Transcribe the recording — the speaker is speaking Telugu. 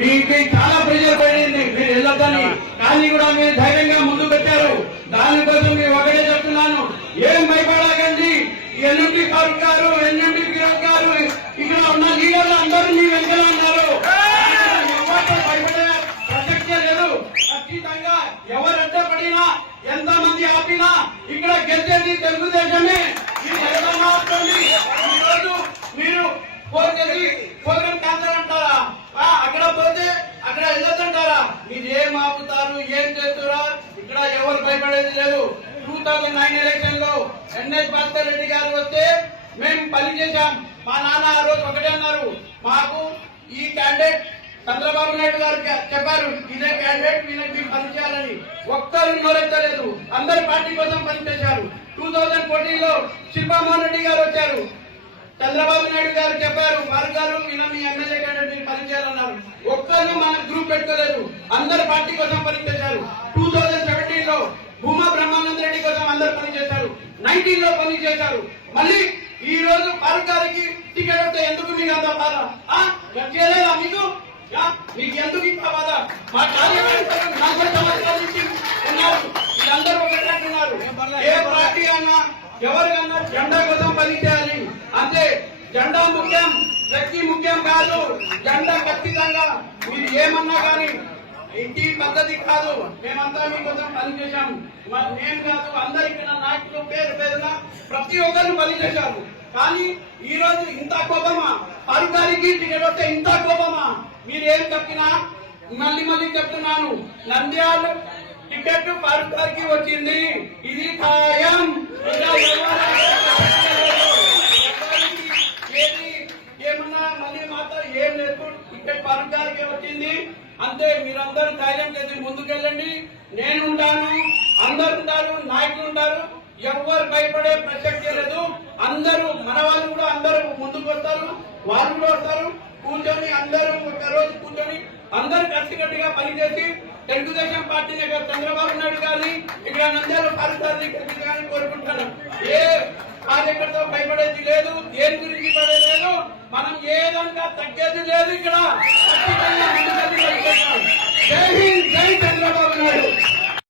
మీకు చాలా ప్రెజర్ పడింది, మీరు వెళ్ళొద్దని. కానీ కూడా మీరు ధైర్యంగా ముందు పెట్టారు. దానికోసం మీరు ఒకటే చెప్తున్నాను, ఏం భయపడకండి. ఎన్ఎండి ఫారూక్ గారు, ఎన్ఎండి ఫిరోజ్ గారు, ఇక్కడ ఉన్న లీడర్లు అందరూ మీ వెంకల ఉన్నారు. భయపడే ప్రసక్తే లేదు. ఖచ్చితంగా ఎవరు అడ్డపడినా, ఎంత మంది ఆపినా ఇక్కడ గెలిచేది తెలుగుదేశమే. ఈరోజు మీరు పోతే ప్రోగ్రామ్ క్యాన్సర్ అంటారా? అక్కడ పోతే అక్కడ వెళ్ళొద్దంటారా? మీరు ఏం ఆపుతారు, ఏం చేస్తారా? ఇక్కడ ఎవరు భయపడేది లేదు. 2009 ఎలక్షన్ లో ఎన్ఎస్ భాస్కర్ రెడ్డి గారు వస్తే మేము పని చేశాం. మా నాన్న ఆ రోజు ఒకటే అన్నారు, మాకు ఈ క్యాండిడేట్ చంద్రబాబు నాయుడు గారు చెప్పారు, ఇదే క్యాండిడేట్ వీళ్ళకి పని చేయాలని. ఒక్కరు నోరెత్తలేదు, అందరు పార్టీ కోసం పనిచేశారు. 2014 లో శిల్పామోహన్ రెడ్డి గారు వచ్చారు, చంద్రబాబు నాయుడు గారు చెప్పారు, వారు గారు ఈయన మీ ఎమ్మెల్యే క్యాండిడేట్ మీరు పనిచేయాలన్నారు. ఒక్కరు మన గ్రూప్ పెట్టుకోలేదు, అందరు పార్టీ కోసం పనిచేశారు. 2017 లో భూమా బ్రహ్మానంద రెడ్డి కోసం అందరు పనిచేశారు. 19 లో పనిచేశారు. మళ్ళీ ఈ రోజు ఫారూక్ గారికి టికెట్ వస్తే ఎందుకు మీకు అంత బాధ? చేయలేదా మీకు? మీకు ఎందుకు ఇంత బాధ? మా కార్యకర్తలు 40 సంవత్సరాల నుంచి ఉన్నారు, వీళ్ళందరూ ఒకటే అంటున్నారు, ఏ పార్టీ అన్నా ఎవరికన్నా జెండా కోసం పనిచేయాలి అంతే. జెండా ముఖ్యం, వ్యక్తి ముఖ్యం కాదు. జెండా ఖచ్చితంగా మీరు ఏమన్నా కానీ ఇంటి పద్ధతి కాదు. మేమంతా మీకోసం పనిచేశాము. నేను కాదు, అందరు ఇక్కడ నాయకులు పేరు పేరున ప్రతి ఒక్కరు పనిచేశారు. కానీ ఈ రోజు ఇంత కోపమా? ఫారూక్ గారికి టికెట్ వస్తే ఇంత కోపమా? మీరేం చెప్పినా మళ్ళీ మళ్ళీ చెప్తున్నాను, నంద్యాల టికెట్ ఫారూక్ గారికి వచ్చింది, ఇది ఖాయం. ఏమన్నా మళ్ళీ మాత్రం ఏం లేదు, టికెట్ ఫారూక్ గారికి వచ్చింది అంతే. మీరందరూ ధైర్యం చేసి ముందుకెళ్ళండి. నేను ఉంటాను, అందరు ఉంటారు, నాయకులు ఉంటారు. ఎవరు భయపడే ప్రసక్తే లేదు. అందరూ మన వాళ్ళు కూడా అందరూ ముందుకు వస్తారు, వాళ్ళు కూడా వస్తారు. కూర్చొని అందరూ ఒక రోజు కూర్చొని అందరూ కలిసికట్టుగా పనిచేసి తెలుగుదేశం పార్టీని చంద్రబాబు నాయుడు గారిని ఇక్కడ నంద్యాల ఫారూక్ గారిని గెలిపించాలని కోరుకుంటాను. ఏ కార్యకర్త భయపడేది లేదు, దేని గురించి పడేది లేదు, మనం ఏదంగా తగ్గేది లేదు. ఇక్కడ ఖచ్చితంగా జై హింద్, జై చంద్రబాబు నాయుడు.